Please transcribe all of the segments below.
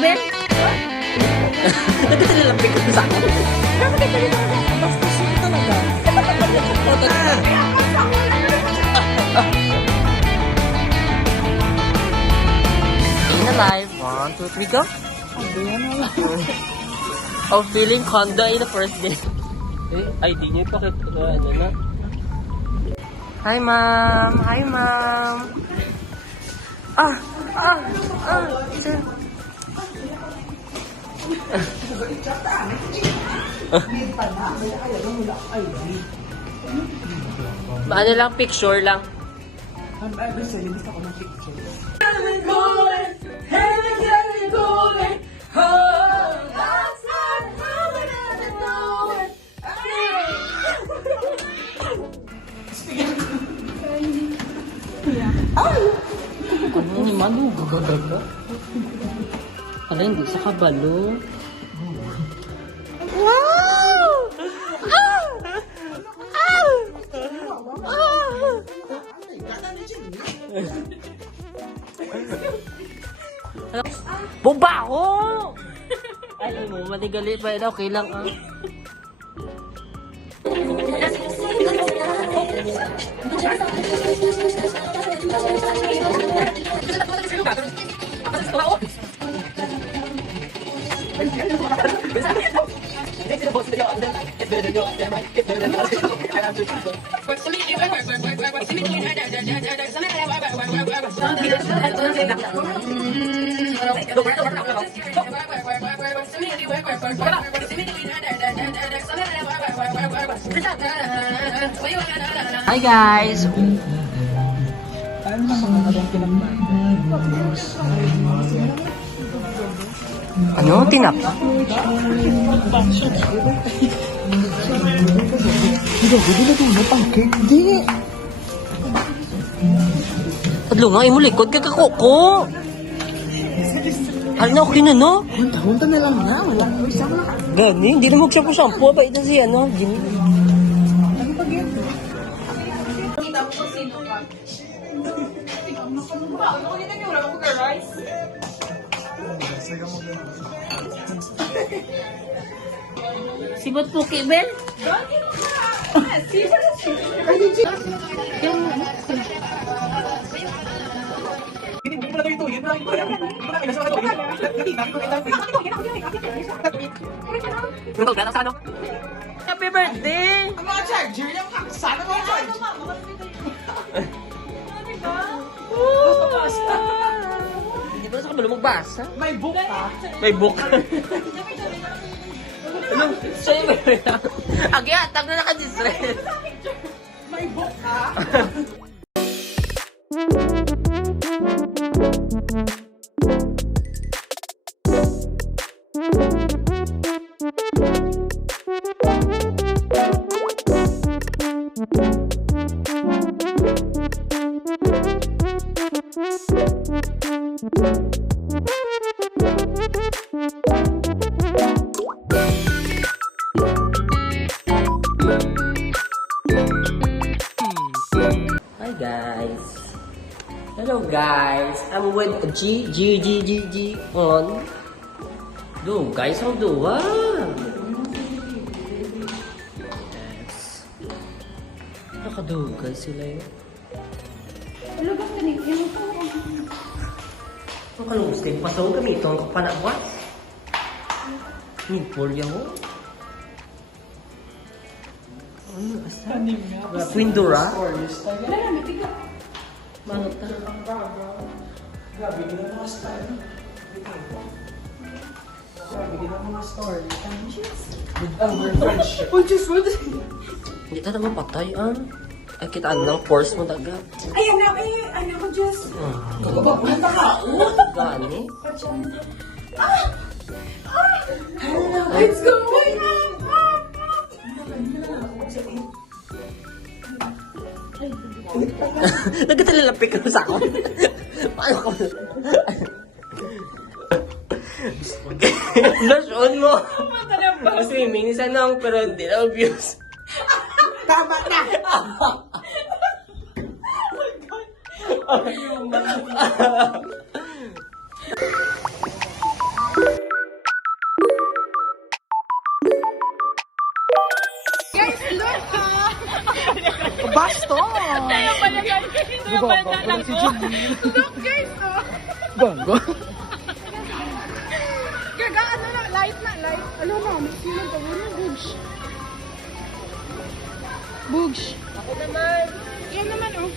Bel? Nagkatalilampik ko sa akin. Pero nagkatalilampik ko. Basta sino talaga. In alive. One, two, three, go. Oh, feeling condo in the first day. Eh, ID niyo pakit. Uh, ano na? Hi, ma'am. Hi, ma'am. Ah, ah, ah. Sir. Ano lang, picture lang. Ano ni Manu? Gagagaga? Hindi sa kabalo. Wow! Ah! Ah! Ah! Bubaho! Ay, mo, maligali pa yun. Okay lang, ah. Hi guys! Paano? Ano? Tinap? Hindi. Adlo nga, imo likod ka kakoko. Ano na, okay na, no? Hunta-hunta na lang na. Wala na. Gani, hindi na magsampo-sampo. Ba, ito si ano? Jimmy. Sibot po, Kibel? Yung ka sa ano? Happy birthday! Ang mga charger yung sana mga charger. Hindi ba sa kabalo magbasa? May book ka. May book. Agya, tag na naka-distress. May book ka. Hi guys. I'm with G G G G G on. Do guys, how do ah? Yes. Nakadugay sila yun. Ano ba kanina? Ang kalungstig, pasawag kami itong panagwas. Nipol yan mo. Ano, asa? Quindura? Wala na, may tiga. Manot na. Grabe, hindi na mga style. Grabe, na mga story. With our friendship. Oh, just what? Hindi ka naman patay, ah. Ay, kitaan ng force mo daga. Ay, ano, ay, ano ko, just. Punta ka. Gani? Let's go! Wait na! Nagkatalalapik ka sa akin. Paano ka? Blush on mo. Kasi minsan lang, pero hindi na obvious. Tama na. Guys, oh. Bago. Gaga, ano na, light na, light. Ano na, may silang pa. Wala, bugs. Bugs. Ako naman. Yan naman, oh.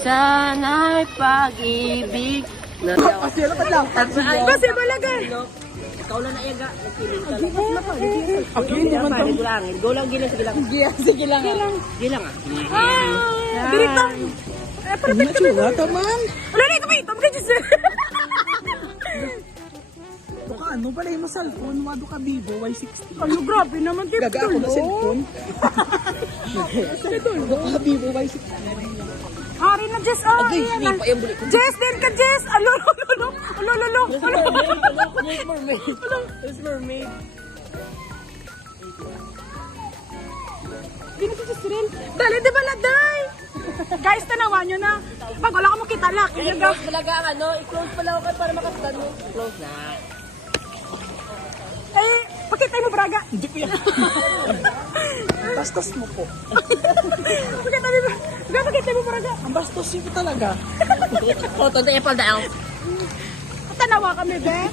Sana'y pag-ibig. Kasi ano ka lang? Kasi balagay. Ikaw lang na lang. Okay, hindi man to. Go lang. Go lang gila. Sige lang. Sige lang. Sige lang ah. Ah, dirito. Eh, perfect kami. Natsura, taman. Wala na, kami. Tama ka, Diyos. Baka ano pala yung cellphone, wado ka Vivo Y60. Ayo, grabe naman, Tip. Gaga ako na cellphone. Baka Vivo Y60. Hari na, Jess. Oh, Agay, hindi pa yung buli ko. Jess, din ka, Jess. Alo, alo, alo. Alo, alo. Alo. It's mermaid. It's mermaid. Na si rin. Dali, di ba, laday? Guys, tanawan nyo na. Pag wala ka mo kita, laki. Gaga. I-close talaga ang ano. I-close pala ako para makastan mo. Close na. Eh, pakita mo, Braga. Hindi ko yan. Bastos mo po. Pakita mo, Braga. Pakita mo, Braga. Ang bastos yun po talaga. Photo na Apple daw. Tanawa kami, be.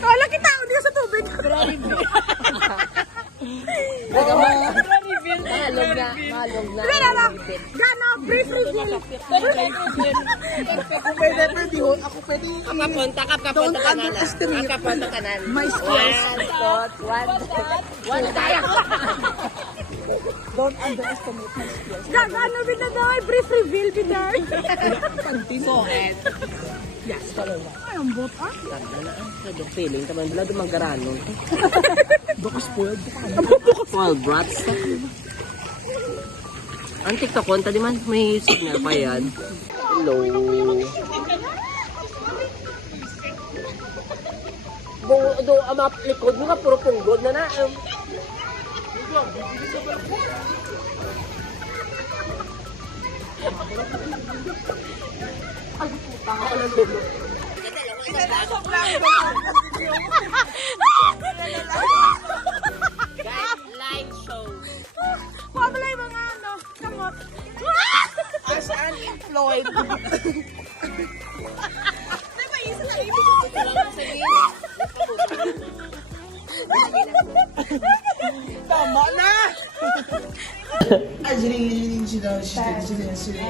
Kala kita, hindi ka sa tubig. Malog na. Malog na. Wala na. Gana, brief reveal. Kung pwede, pwede ho. Ako pwede. Kapunta ka, kapunta Don't ka na. underestimate Kapunta ka na. my skills. One shot, one One tayo. Don't underestimate my skills. Gaga, ano binaday? Brief reveal, biday. Pantin. So, and Yes, talaga. Ay, ang bot, ah. Tanda na ah. Sa dog feeling, taman bila dumanggarano. Doko spoiled. Small brats. Ang TikTok konta di man, may signal pa yan. Hello. Do, do, mga likod mo nga, puro punggod na na. Um, Guys, live show. Pabala yung mga ano, kamot. As unemployed. Tama na!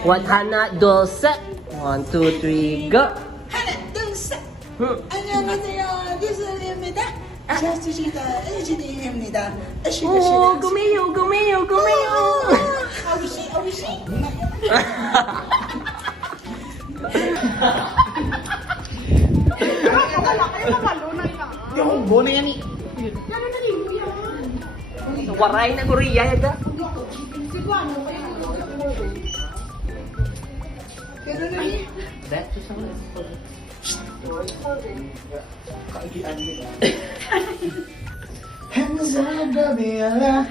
What Hana Dulce? One, two, three, go! Hmm. 안녕하세요. 기술입니다. 자스시다 엔지니어입니다. Oh, gumiyo, gumiyo, gumiyo! 아우시 아우시. Yung bono yan eh. Waray na Korea yaga. That is That's the hands up, Gabriela.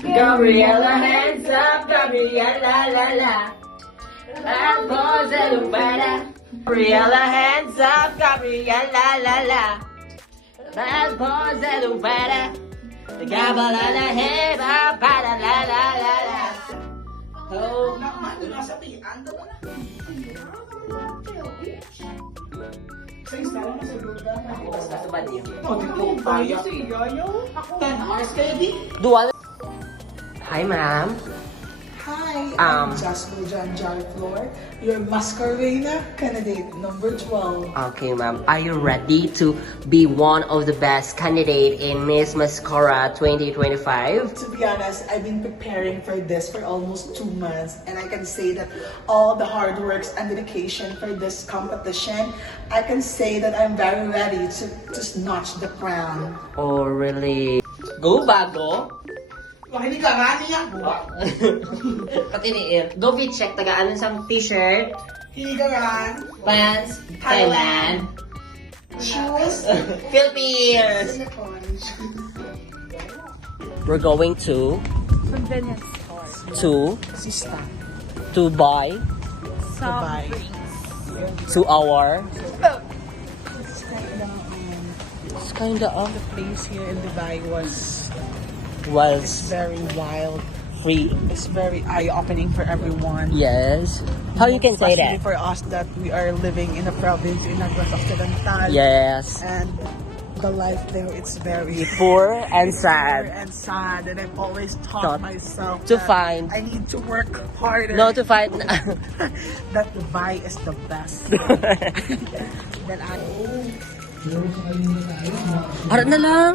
Gabriela, hands up, Gabriela, la la. Vamos a Lupara. Gabriela, hands up, Gabriela, la la. Vamos a Lupara. Gabalala, heba, para, la la la la. Yayo. 10 hours kayo di. Dual. Hi, ma'am. Hi, Um, I'm Jasper John Jarflor, your Mascarena candidate number 12. Okay, ma'am. Are you ready to be one of the best candidate in Miss Mascara 2025? To be honest, I've been preparing for this for almost two months, and I can say that all the hard works and dedication for this competition, I can say that I'm very ready to, to snatch the crown. Oh, really? Go bago? Makinig ka nga niya, buwa. Pati ni Ir. Go be check taga ano sa t-shirt, Hinigaran, pants, Thailand, shoes, Philippines. We're going to Convenience to Sista. to buy Bye. to our it's kinda of The place here in Dubai was was very wild, free. It's very eye-opening for everyone. Yes. How you can say that? for us that we are living in a province in Negros Occidental. Yes. And the life there, it's very Poor and sad. poor and sad. And I've always taught myself to find- I need to work harder. No to find that Dubai is the best. then I Harap na lang.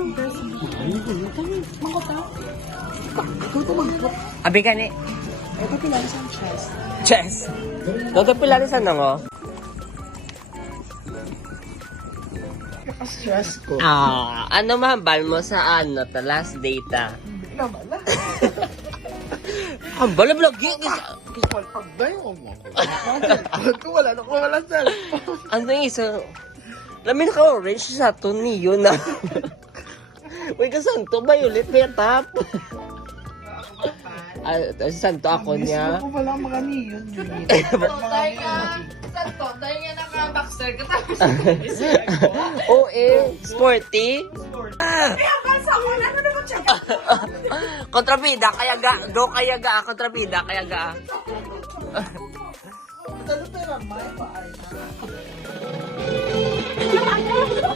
Abi ka ni. ito pila sa chest. Chess. Dodo pila sa nango. Stress ko. Ah, ano mahambal mo sa ano, ta last data? Ikaw ba na? Hambal na vlog yun. Wala pa ba yung mo? Ako wala na ko wala cellphone. Ano yung isa? Lamin ka orange sa to niyo na. Uy, ka santo violet may tap. Ah, uh, santo ako niya. Gusto ko wala mga neon. Oo eh, sporty. Ah, Sa ako, ano na ba siya? kontrabida, kaya ga, go kaya ga, kontrabida, kaya ga. Ano pera may pa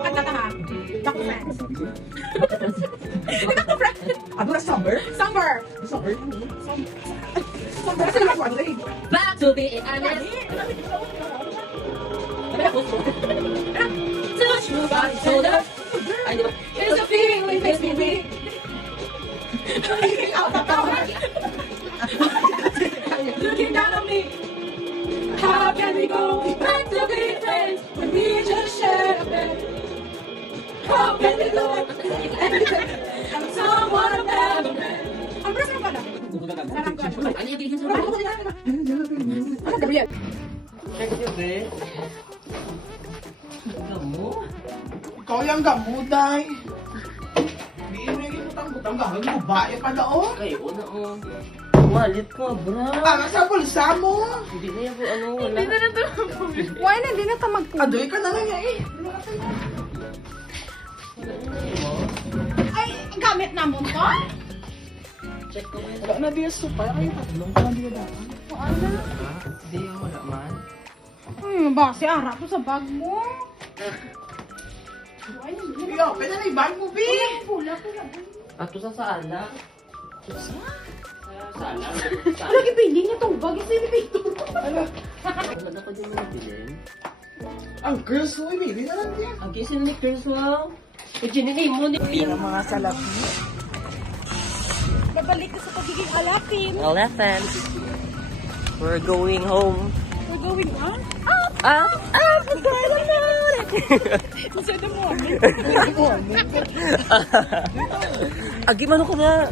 At tata ha. Back to friends. Ano na summer? Summer. Summer? Summer. Kasi naman one day. Back to being honest. Touch my body, shoulder. I know. It's can we go back to being friends when we just share a bed? How can we go? I'm someone I've never met. Ang breast mo pala. Sarang ka. Ano yung tingin sa Ano Gabriel? Check nyo, be. Gamo? Ikaw yung gamuday. Hindi mo yung butang-butang gawin mo. Bae pa daon. Kayo, una o. Wallet ko, bra. Para sa bulsa mo. Hindi na yung ano, wala. Why na, hindi na ta magpuno. Adoy ka na lang yan eh. Ay, gamit na mo to? Check ko yun. Wala na diya supa. Ay, tatlong ka na diya dapat. Hindi yung wala man. Hmm, ba, si Ara to sa bag mo. Ikaw, pwede na ibag mo, Bi. Pula, pula. Ato sa sala. Sa Ano, ipili niya tong bag. Ito yung ipili. Ala, Wala ko din yung bilhin. ang girls mo, ibili na lang diya. Ang kisin ni Chris wow. Ijinigay mo ni Yan ang mga salapi. Babalik ka sa pagiging alapin. Elephant. We're going home. We're going on. Up, up, down, down. Instead of morning. Agi man ko na.